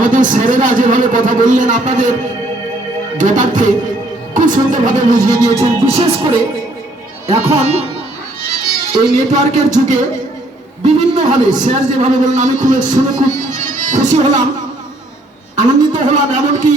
আমাদের স্যারেরা যেভাবে কথা বললেন আপনাদের জ্ঞাতার্থে খুব সুন্দরভাবে বুঝিয়ে দিয়েছেন। বিশেষ করে এখন এই নেটওয়ার্কের যুগে বিভিন্নভাবে স্যার যেভাবে বললেন আমি শুনে খুব খুশি হলাম, আনন্দিত হলাম। এমনকি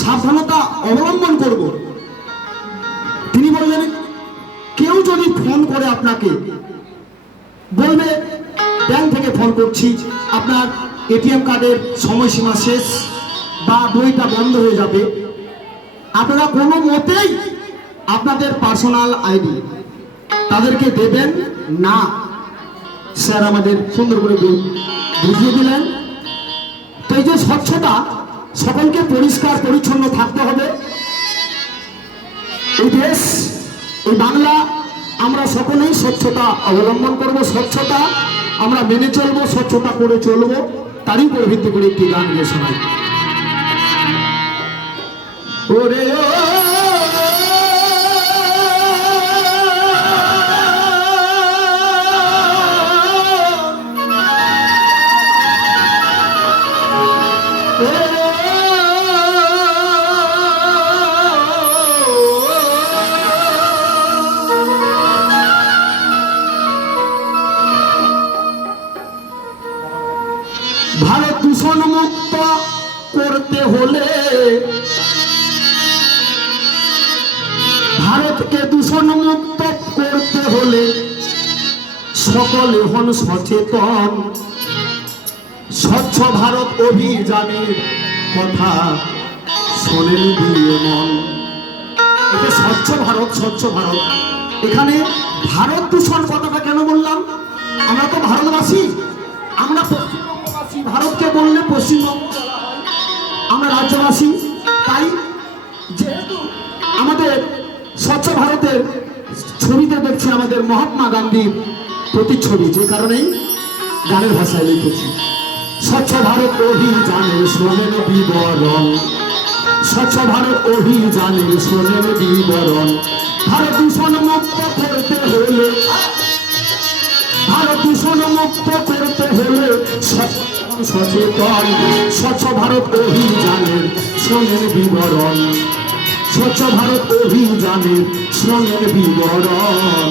সাবধানতা অবলম্বন করব। তিনি বললেন কেউ যদি ফোন করে আপনাকে বলবে ব্যাংক থেকে ফোন করছি, আপনার এটিএম কার্ডের সময়সীমা শেষ বা বইটা বন্ধ হয়ে যাবে, আপনারা কোনো মতেই আপনাদের পার্সোনাল আইডি তাদেরকে দেবেন না। স্যার আমাদের সুন্দর করে বুঝিয়ে দিলেন। তো এই যে স্বচ্ছতা, সকলকে পরিষ্কার পরিচ্ছন্ন থাকতে হবে। এই দেশ, এই বাংলা, আমরা সকলেই স্বচ্ছতা অবলম্বন করব, স্বচ্ছতা আমরা মেনে চলবো, স্বচ্ছতা করে চলবো। তারই উপর ভিত্তি করে একটি গান গিয়ে শোনাই। ওরে ভারত দূষণ মুক্ত করতে হলে, ভারতকে দূষণ মুক্ত করতে হলে সকলে হন সচেতন। স্বচ্ছ ভারত অভিযানের কথা শোনেন দিয়ে মন। এটা স্বচ্ছ ভারত, স্বচ্ছ ভারত। এখানে ভারত দূষণ কথাটা কেন বললাম? আমরা তো ভারতবাসী, আমরা পশ্চিমবঙ্গবাসী। ভারতকে বললে পশ্চিমবঙ্গ বলা হয়, আমরা রাজ্যবাসী। তাই যেহেতু আমাদের স্বচ্ছ ভারতের ছবিতে দেখছি আমাদের মহাত্মা গান্ধীর প্রতিচ্ছবি, যে কারণেই গানের ভাষায় লিখেছি। স্বচ্ছ ভারত অভিযানের শোনেন বিবরণ, স্বচ্ছ ভারত অভিযানের শোনেন বিবরণ। ভারত দূষণ মুক্ত করতে হলে, ভারত দূষণ মুক্ত করতে হলে সচেতন। স্বচ্ছ ভারত অভিযানের শোনেন বিবরণ, স্বচ্ছ ভারত অভিযানের শোনেন বিবরণ।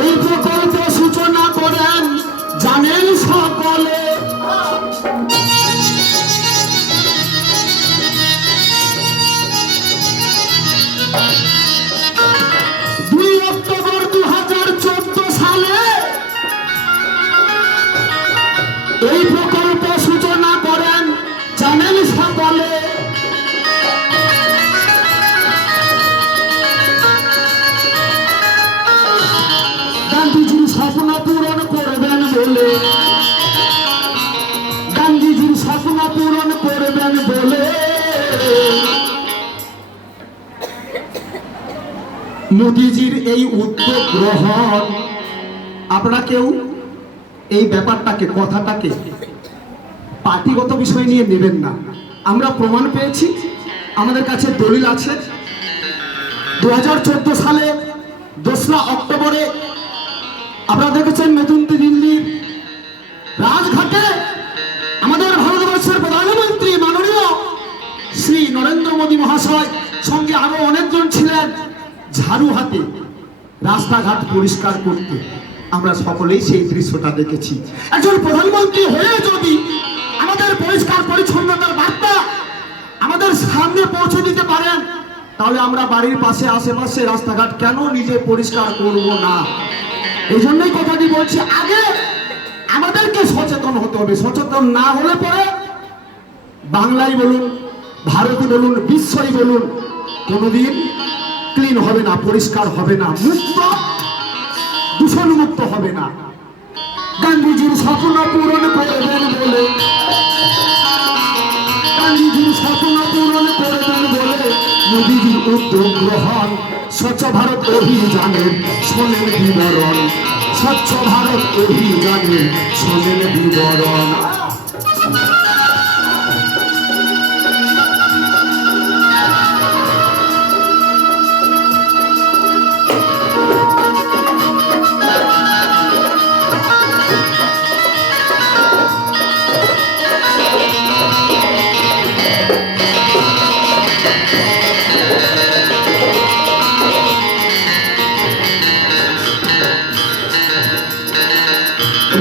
এই প্রকল্পের সূচনা করেন জানেন সকলে। 2 অক্টোবর 2014 সালে এই প্রকল্পের সূচনা করেন জানেন সকলে। গান্ধীজির স্বপ্ন পূরণ করবেন বলে, গান্ধীজির স্বপ্ন পূরণ করবেন বলে মোদিজির এই উদ্যোগ গ্রহণ। আপনারা কেউ এই ব্যাপারটাকে, কথাটাকে পার্টিগত বিষয় নিয়ে নেবেন না। আমরা প্রমাণ পেয়েছি, আমাদের কাছে দলিল আছে। 2014 সালে 2রা অক্টোবরে আপনারা দেখেছেন নতুন দিল্লির রাজঘাটে আমাদের ভারতবর্ষের প্রধানমন্ত্রী মাননীয় শ্রী নরেন্দ্র মোদী মহাশয় সঙ্গে আরো অনেকজন ছিলেন, ঝাড়ু হাতে রাস্তাঘাট পরিষ্কার করতে। আমরা সকলেই সেই দৃশ্যটা দেখেছি। একজন প্রধানমন্ত্রী হয়ে যদি আমাদের পরিষ্কার পরিচ্ছন্নতার বার্তা আমাদের সামনে পৌঁছে দিতে পারেন, তাহলে আমরা বাড়ির পাশে আশেপাশে রাস্তাঘাট কেন নিজে পরিষ্কার করব না? এই জন্যই কথাটি বলছি, আগে আমাদেরকে সচেতন হতে হবে। সচেতন না হলে পরে বাংলায় বলুন, ভারতই বলুন, বিশ্বই বলুন, কোনোদিন ক্লিন হবে না, পরিষ্কার হবে না, মুক্ত, দূষণ মুক্ত হবে না। গান্ধীজির স্বপ্ন পূরণ করবেন বলে, গান্ধীজির স্বপ্ন পূরণ করবেন বলে মোদীজির উদ্যোগ গ্রহণ। স্বচ্ছ ভারত অভিযানের শোনেন বিবরণ, স্বচ্ছ ভারত অভিযানের শোনেন বিবরণ।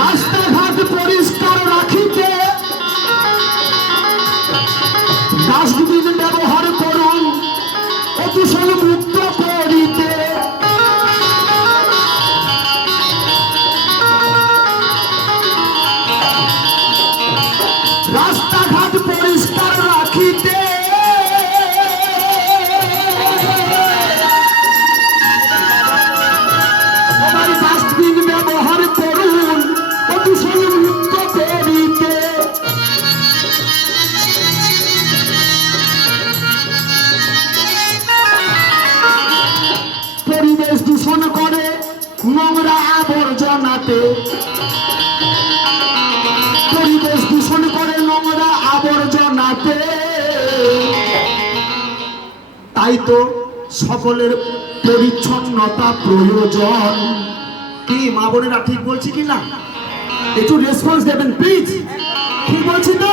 রাস্তাঘাট পরিষ্কার রাখিতে ডাস্টবিন ব্যবহার করুন, প্রদূষণ মুক্ত করিতে। রাস্তাঘাট পরিষ্কার রাখিতে সবাই ডাস্টবিন ব্যবহার করুন, প্রদূষণ মুক্ত করিতে। পরিবেশ দূষণ করে নোংরা আবর্জনাতে, পরিবেশ দূষণ করে নোংরা আবর্জনাতে। তাই তো সকলের পরিচ্ছন্নতা প্রয়োজন। কি মা বোনেরা ঠিক বলছি কি না? একটু রেসপন্স দেবেন প্লিজ। ঠিক বলছি তো?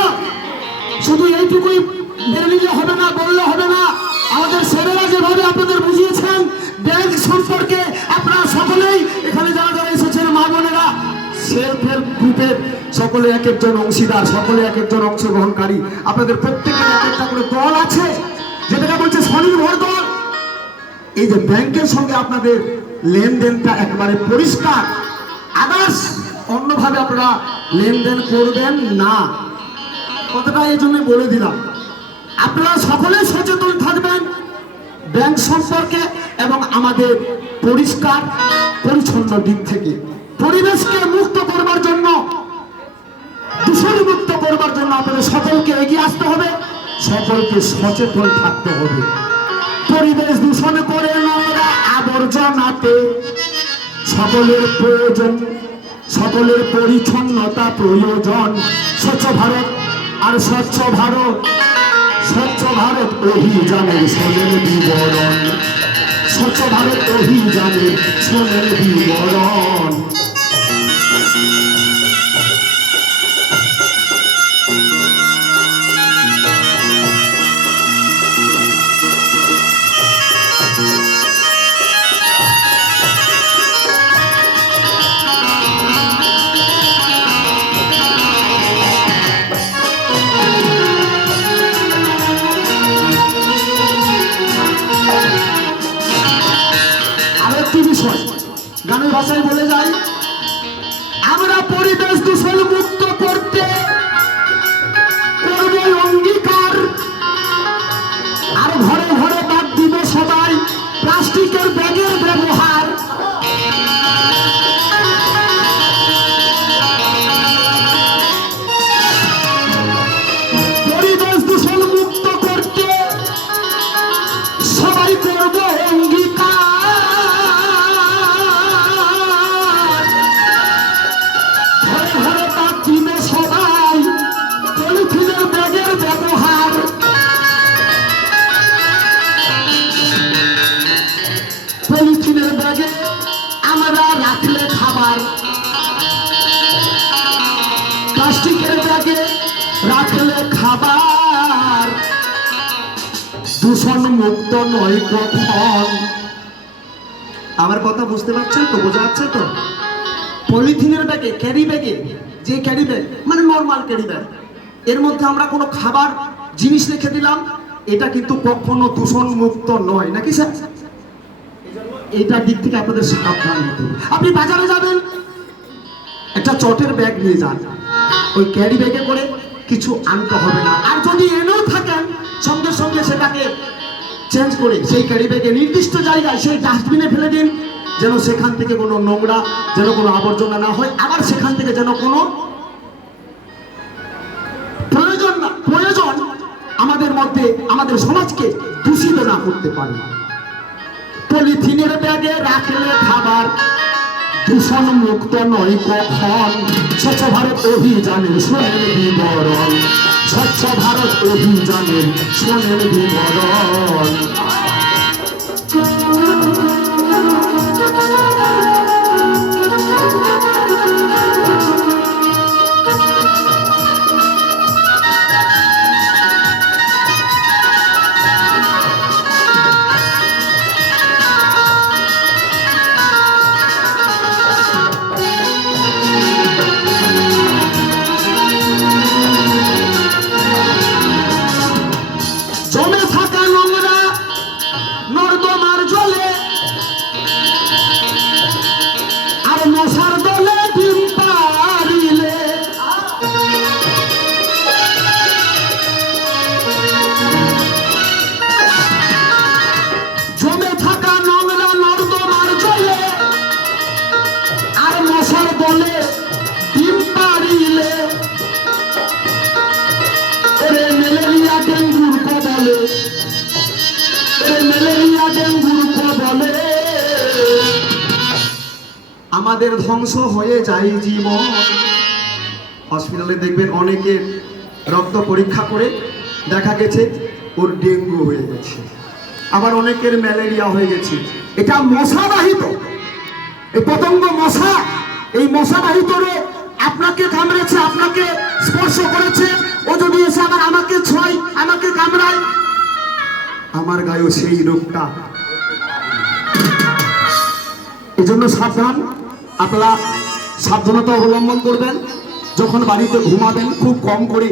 শুধু এইটুকুই মেনে নিলে হবে না, বললে হবে না। আমাদের স্যারেরা যেভাবে আপনাদের বুঝিয়েছেন ব্যাংক সম্পর্কে, আপনারা সকলেই এখানে যারা যারা এসেছেন মা বোনেরা, সেলফ হেল্প গ্রুপের সকলে এক একজন অংশীদার, সকলে এক একজন অংশগ্রহণকারী। আপনাদের প্রত্যেকের এক একটা করে দল আছে, যেটাকে বলছে স্বনির্ভর দল। এই যে ব্যাংকের সঙ্গে আপনাদের লেনদেনটা একেবারে পরিষ্কার, আদার্স অন্যভাবে আপনারা লেনদেন করবেন না, কথাটা এই জন্য বলে দিলাম। আপনারা সকলেই সচেতন থাকবেন ব্যাংক সম্পর্কে এবং আমাদের পরিষ্কার পরিচ্ছন্ন দিক থেকে। পরিবেশকে মুক্ত করবার জন্য, দূষণ মুক্ত করবার জন্য আপনাদের সকলকে এগিয়ে আসতে হবে, সকলকে সচেতন থাকতে হবে। পরিবেশ দূষণ করে নোংরা আবর্জনাতে সকলের প্রয়োজন, সকলের পরিচ্ছন্নতা প্রয়োজন। স্বচ্ছ ভারত আর স্বচ্ছ ভারত, স্বচ্ছ ভারত অভিযানের শোনেন বিবরণ, স্বচ্ছ ভারত অভিযানের শোনেন বিবরণ। গানের ভাষায় বলে যাই, আমরা পরিবেশ দূষণ মুক্ত করতে করব অঙ্গীকার। আর ঘরে ঘরে বাদ দিবে সবাই প্লাস্টিকের ব্যাগের ব্যবহার। পরিবেশ দূষণ মুক্ত করতে সবাই করব অঙ্গীকার। পলিথিনের ব্যাগে আমরা রাখলে খাবার, প্লাস্টিকের ব্যাগে রাখলে খাবার, দূষণ মুক্ত নয় কখন। আমার কথা বুঝতে পারছেন তো? বোঝা যাচ্ছে তো? পলিথিনের ব্যাগে, ক্যারি ব্যাগে, যে ক্যারি ব্যাগ মানে নর্মাল ক্যারি ব্যাগ, এর মধ্যে আমরা কোনো খাবার জিনিস রেখে দিলাম, এটা কিন্তু কখনো দূষণ মুক্ত নয়, নাকি স্যার? এইটার দিক থেকে আপনাদের সাবধান হতে হবে। আপনি বাজারে যাবেন, একটা চটের ব্যাগ নিয়ে যান, ওই ক্যারি ব্যাগে করে কিছু আনতে হবে না। আর যদি এনেও থাকেন সঙ্গে ব্যাগটাকে চেঞ্জ করে সেই ক্যারি ব্যাগে নির্দিষ্ট জায়গায় সেই ডাস্টবিনে ফেলে দিন, যেন সেখান থেকে কোনো নোংরা, যেন কোনো আবর্জনা না হয়, আবার সেখান থেকে যেন কোনো প্রয়োজন আমাদের মধ্যে আমাদের সমাজকে দূষিত না করতে পারে। পলিথিনের ব্যাগে রাখলে খাবার দূষণ মুক্ত নয় কখন। স্বচ্ছ ভারত অভিযানের শোনেন বিবরণ, স্বচ্ছ ভারত অভিযানের শোনেন বিবরণ। আমাদের ধ্বংস হয়ে যায় জীবন। হসপিটালে দেখবেন অনেকের রক্ত পরীক্ষা করে দেখা গেছে ওর ডেঙ্গু হয়ে গেছে, আবার অনেকের ম্যালেরিয়া হয়ে গেছে। এটা মশাবাহিত, এই পতঙ্গ মশা, এই মশাবাহিত রোগ আপনাকে কামড়েছে, আপনাকে স্পর্শ করেছে, ও যদি এসে আবার আমাকে ছোঁয়, আমাকে কামড়ায়, আমার গায়েও সেই রোগটা। এই জন্য সাবধান, আপনারা সাবধানতা অবলম্বন করবেন। যখন বাড়িতে ঘুমাবেন খুব কম করে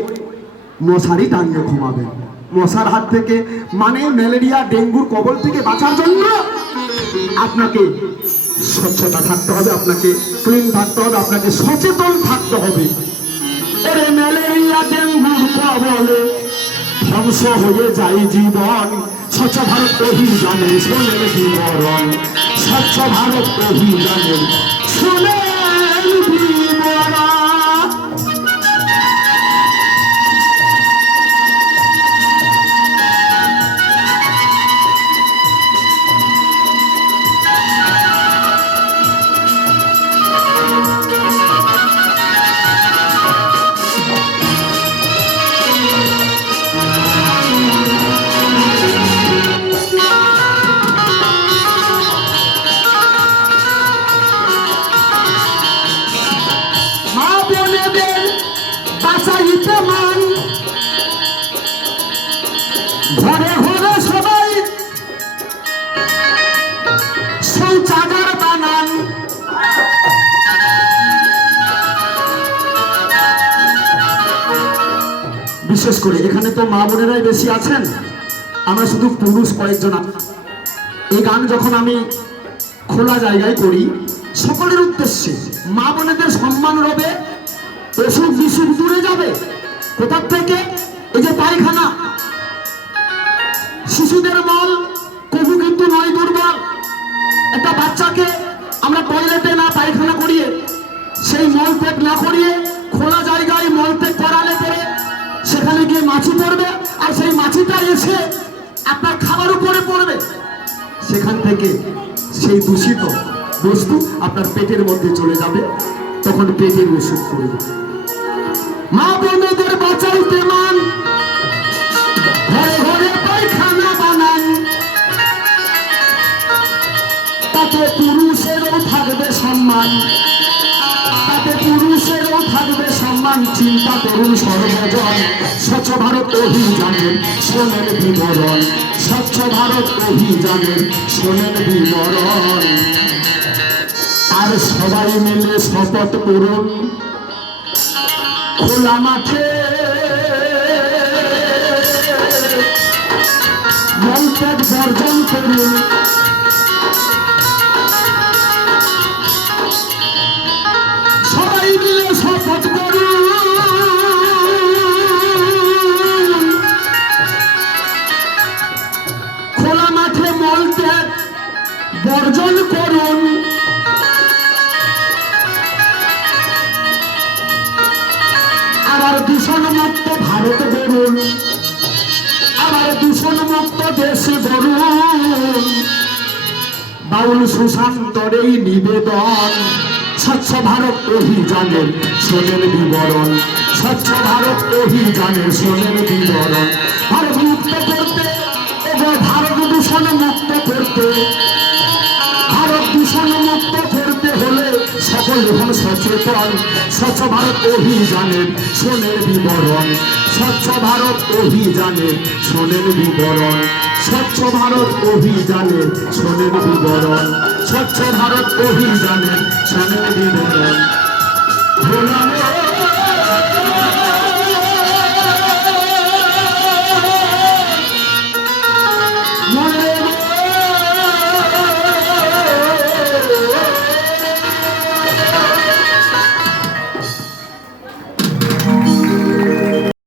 মশারি টাঙিয়ে ঘুমাবেন। মশার হাত থেকে মানে ম্যালেরিয়া ডেঙ্গুর কবল থেকে বাঁচার জন্য আপনাকে স্বচ্ছতা থাকতে হবে, আপনাকে ক্লিন থাকতে হবে, আপনাকে সচেতন থাকতে হবে। এরে ম্যালেরিয়া ডেঙ্গুর কবলে ধ্বংস হয়ে যায় জীবন। স্বচ্ছ ভারত অভিযানের শোনেন বিবরণ, স্বচ্ছ ভারত অভিযানের শোনেন বিবরণ। ঘরে ঘরে সবাই শৌচাগার বানান। বিশেষ করে এখানে তো মা বোনেরাই বেশি আছেন, আমরা শুধু পুরুষ কয়েকজন। এই গান যখন আমি খোলা জায়গায় করি সকলের উদ্দেশ্যে, মা বোনেদের সম্মান রবে, অসুখ বিসুখ দূরে যাবে। কোথার থেকে? এই যে পায়খানা, শিশুদের মল কবু কিন্তু নয় দুর্বল। একটা বাচ্চাকে আমরা টয়লেটে না পায়খানা করিয়ে, সেই মল ত্যাগ না করিয়ে খোলা জায়গায় মল ত্যাগ করালে পরে সেখানে গিয়ে মাছি পড়বে, আর সেই মাছিটা এসে আপনার খাবার উপরে পড়বে। সেখান থেকে সেই দূষিত বস্তু আপনার পেটের মধ্যে চলে যাবে, তখন পেটের অসুখ করবে। মা বোনদের বাঁচাইতে মান, ঘরে ঘরে পায়খানা বানান, তাতে পুরুষেরও থাকবে সম্মান, তাতে পুরুষেরও থাকবে সম্মান। চিন্তা করুন সর্বজন, স্বচ্ছ ভারত অভিযানের শোনেন বিবরণ, স্বচ্ছ ভারত অভিযানের শোনেন বিবরণ। আর সবাই মিলে শপথ করুন, খোলা মাঠে মলত্যাগ বর্জন করুন। সবাই মিলে শপথ করুন, বর্জন করুন। আবার দূষণ মুক্ত ভারত গড়ুন, আবার দূষণ মুক্ত দেশ গড়ুন। বাউল সুশান্তর এই নিবেদন, স্বচ্ছ ভারত অভিযানের শোনেন বিবরণ, স্বচ্ছ ভারত অভিযানের শোনেন বিবরণ। ভারত মুক্ত করতে, ভারত দূষণ মুক্ত করতে, ভারত দূষণ মুক্ত করতে হলে সকল এখন সচেতন। স্বচ্ছ ভারত অভিযানের শোনেন বিবরণ, স্বচ্ছ ভারত অভিযানের শোনেন বিবরণ, স্বচ্ছ ভারত অভিযানের শোনেন বিবরণ, স্বচ্ছ ভারত অভিযানের শোনেন বিবরণ।